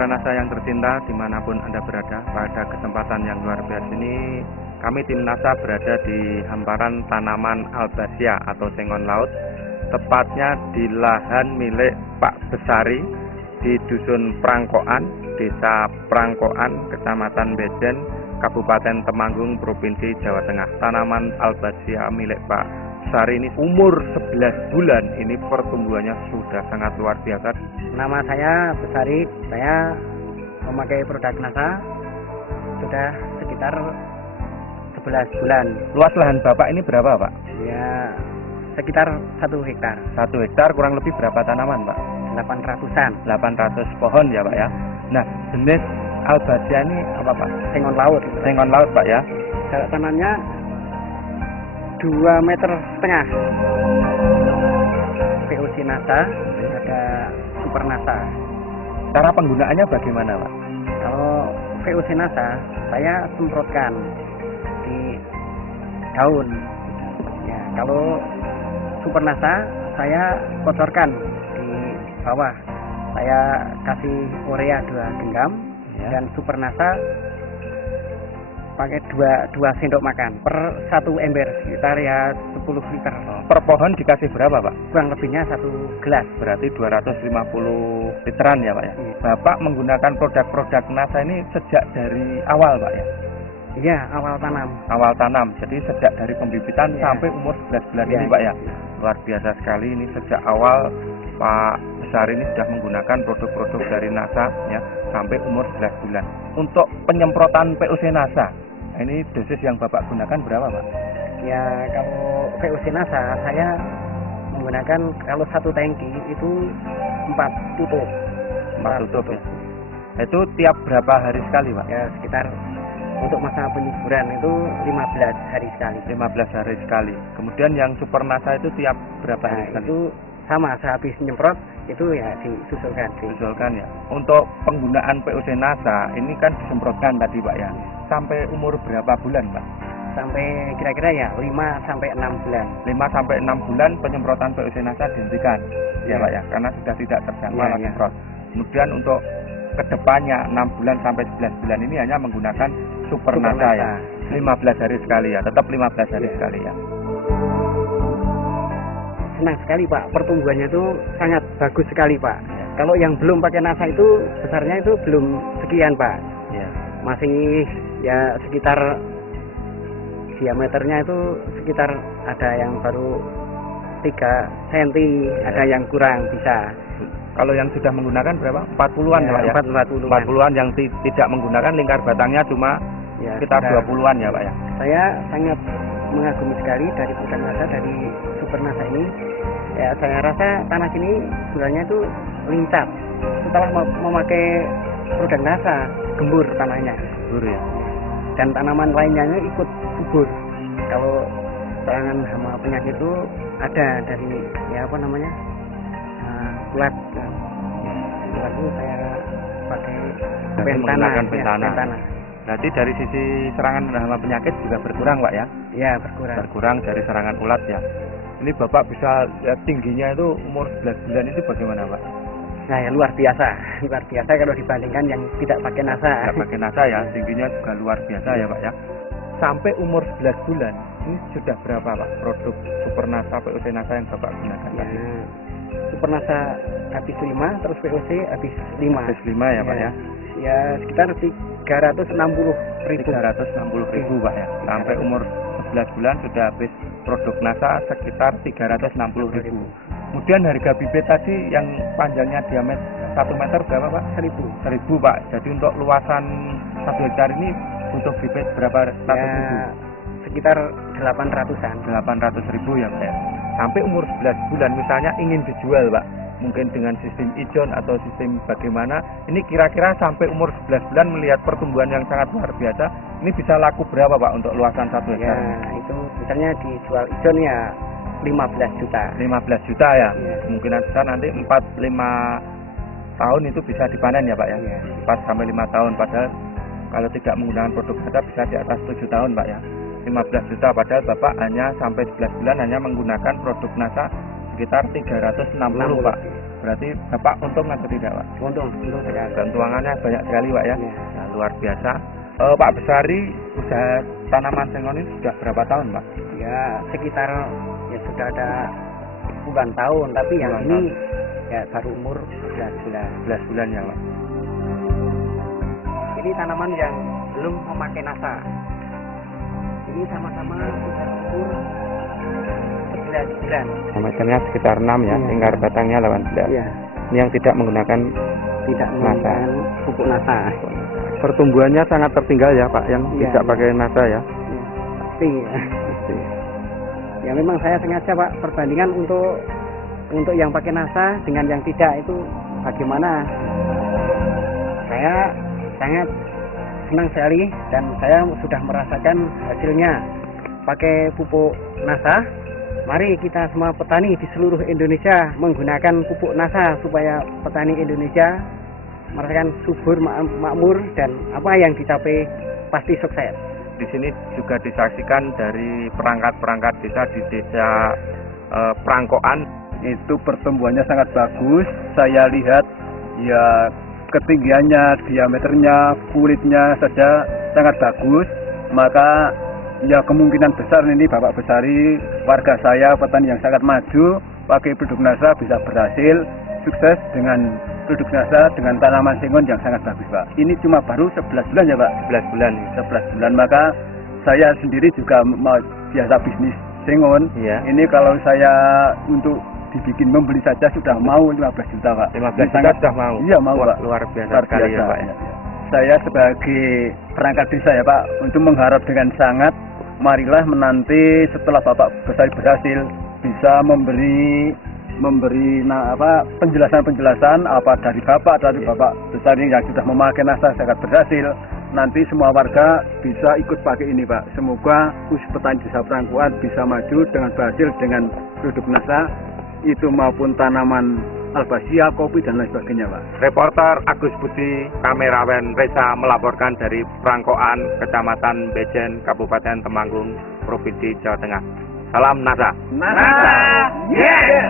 Mitra NASA yang tercinta dimanapun Anda berada, pada kesempatan yang luar biasa ini kami tim NASA berada di hamparan tanaman Albazia atau sengon laut, tepatnya di lahan milik Pak Besari di Dusun Prangkoan, Desa Prangkoan, Kecamatan Bejen, Kabupaten Temanggung, Provinsi Jawa Tengah. Tanaman Albazia milik Pak Besari ini umur 11 bulan, ini pertumbuhannya sudah sangat luar biasa. Nama saya Besari, saya memakai produk NASA sudah sekitar 11 bulan. Luas lahan Bapak ini berapa, Pak? Ya, sekitar 1 hektar. 1 hektar kurang lebih berapa tanaman, Pak? 800-an. 800 pohon ya, Pak ya. Nah, jenis Albazia ini apa, Pak? Sengon laut. Sengon laut, Pak ya. Jarak tanamnya 2,5 meter. POC NASA, ada Super NASA. Cara penggunaannya bagaimana, Pak? Kalau VOC NASA, saya semprotkan di daun. Ya, kalau Super NASA, saya kotorkan di bawah. Saya kasih urea 2 genggam ya. Dan Super NASA pakai 2 sendok makan per 1 ember, sekitar ya 10 liter. Per pohon dikasih berapa, Pak? Kurang lebihnya 1 gelas. Berarti 250 literan ya, Pak ya? Iya. Bapak menggunakan produk-produk NASA ini sejak dari awal, Pak ya? Iya, awal tanam. Awal tanam, jadi sejak dari pembibitan ya. Sampai umur 11 bulan ya, ini, Pak ya? Luar biasa sekali ini, sejak awal Pak Besari ini sudah menggunakan produk-produk dari NASA ya, sampai umur 11 bulan. Untuk penyemprotan POC NASA, ini dosis yang Bapak gunakan berapa, Pak? Ya, kalau POC NASA saya menggunakan kalau 1 tangki itu 4 tutup. 4 tutup ya. Itu tiap berapa hari sekali, Pak? Ya, sekitar untuk masa penyuburan itu 15 hari sekali. 15 hari sekali. Kemudian yang Super NASA itu tiap berapa hari sekali? Itu sama, sehabis nyemprot itu ya disusulkan. Disusulkan ya. Untuk penggunaan POC NASA ini kan disemprotkan tadi, Pak ya. Sampai umur berapa bulan, Pak? Sampai kira-kira ya 5-6 bulan. 5-6 bulan penyemprotan POC NASA dihentikan ya, Pak ya, karena sudah tidak terjangkau alat semprot. Kemudian untuk kedepannya 6 bulan sampai 11 bulan ini hanya menggunakan Super NASA ya. 15 hari sekali ya, tetap 15 hari sekali ya. Senang sekali, Pak, pertumbuhannya itu sangat bagus sekali, Pak. Kalau yang belum pakai NASA itu besarnya itu belum sekian, Pak. Ya. Masih ya sekitar diameternya itu sekitar ada yang baru 3 cm, ada yang kurang bisa. Kalau yang sudah menggunakan berapa? 40-an ya, Pak ya? 40-an yang tidak menggunakan lingkar batangnya cuma ya, sekitar 20-an ya, Pak ya? Saya sangat mengagumi sekali dari produk NASA, dari Super NASA ini. Ya, saya rasa tanah sini sebenarnya itu lincah. Setelah memakai produk NASA, gembur tanahnya. Gembur ya. Dan tanaman lainnya ikut subur. Kalau serangan hama penyakit itu ada dari ya apa namanya? Ulat. Ulat itu saya pakai pentana. Berarti dari sisi serangan hama penyakit juga berkurang, Pak ya? Iya, berkurang. Berkurang dari serangan ulat ya. Ini Bapak bisa lihat tingginya itu umur 11 bulan itu bagaimana, Pak? Nah, ya luar biasa kalau dibandingkan yang tidak pakai NASA. Tidak pakai NASA ya, tingginya juga luar biasa ya, Pak ya. Sampai umur 11 bulan, ini sudah berapa, Pak, produk Super NASA, POC NASA yang Bapak gunakan? Ya, Super NASA habis 5, terus POC habis 5. Habis 5 ya, Pak ya? Ya, sekitar 360.000, Pak ya. Sampai umur 11 bulan sudah habis produk NASA sekitar 360.000. Kemudian harga bibit tadi yang panjangnya diameter 1 meter berapa, Pak? 1.000, Pak. Jadi untuk luasan 1 hektar ini butuh bibit berapa? Ya, sekitar 800-an. 800.000 ya, Pak ya. Sampai umur 11 bulan misalnya ingin dijual, Pak, mungkin dengan sistem ijon atau sistem bagaimana, ini kira-kira sampai umur 11 bulan melihat pertumbuhan yang sangat luar biasa, ini bisa laku berapa, Pak, untuk luasan 1 hektar? Ya, itu misalnya dijual ijon ya 15 juta. 15 juta ya? Ya. Kemungkinan besar nanti 4-5 tahun itu bisa dipanen ya, Pak ya? Ya. 4-5 tahun, padahal kalau tidak menggunakan produk NASA bisa di atas 7 tahun, Pak ya. 15 juta, padahal Bapak hanya sampai 11 bulan hanya menggunakan produk NASA sekitar 360, Pak. Berarti Bapak untung atau tidak, Pak? Untung sekali. Dan tuangannya banyak sekali, Pak ya. Iya. Nah, luar biasa. Pak Besari usaha tanaman sengon ini sudah berapa tahun, Pak? Ya sekitar ya sudah ada puluhan tahun, tapi yang Puluhan ini ya baru umur 11 bulan ya, Pak. Ini tanaman yang belum memakai nasa. Ini sama-sama sudah umur 11 bulan. Diameternya sekitar 6 ya, Iya. lingkar batangnya 18. Iya, Ini yang tidak menggunakan tidak menggunakan pupuk nasa. pertumbuhannya sangat tertinggal ya, Pak, yang Iya, tidak iya. pakai nasa ya. Ya, pasti. Ya memang saya sengaja Pak perbandingan untuk yang pakai nasa dengan yang tidak itu bagaimana. Saya sangat senang sekali dan saya sudah merasakan hasilnya. Pakai pupuk nasa, mari kita semua petani di seluruh Indonesia menggunakan pupuk nasa supaya petani Indonesia merasakan subur, makmur, dan apa yang dicapai pasti sukses. Di sini juga disaksikan dari perangkat-perangkat desa di desa Prangkoan. Itu pertumbuhannya sangat bagus. Saya lihat ya ketinggiannya, diameternya, kulitnya saja sangat bagus. Maka ya kemungkinan besar ini Bapak Besari, warga saya petani yang sangat maju, pakai produk nasa bisa berhasil sukses dengan produk nasa dengan tanaman sengon yang sangat bagus, Pak. Ini cuma baru 11 bulan ya, Pak. 11 bulan. 11 bulan, maka saya sendiri juga mau biasa bisnis sengon. Iya. Ini kalau saya untuk dibikin membeli saja sudah mau 15 juta, Pak. 15 Ini juta sudah mau. Iya, mau, Wah, Pak. luar biasa Luar sekali ya, biasa, Pak ya. Saya sebagai perangkat desa ya, Pak, untuk mengharap dengan sangat, marilah menanti setelah Bapak Besari berhasil bisa memberi penjelasan apa dari Bapak Besari yang sudah memakai nasa sangat berhasil. Nanti semua warga bisa ikut pakai ini, Pak. Semoga petani desa Prangkoan bisa maju dengan berhasil dengan produk nasa itu maupun tanaman albasia, kopi dan lain sebagainya, Pak. Reporter Agus Budi, kameramen Reza melaporkan dari Prangkoan, Kecamatan Bejen, Kabupaten Temanggung, Provinsi Jawa Tengah. Salam nasa. Nasa, yeah!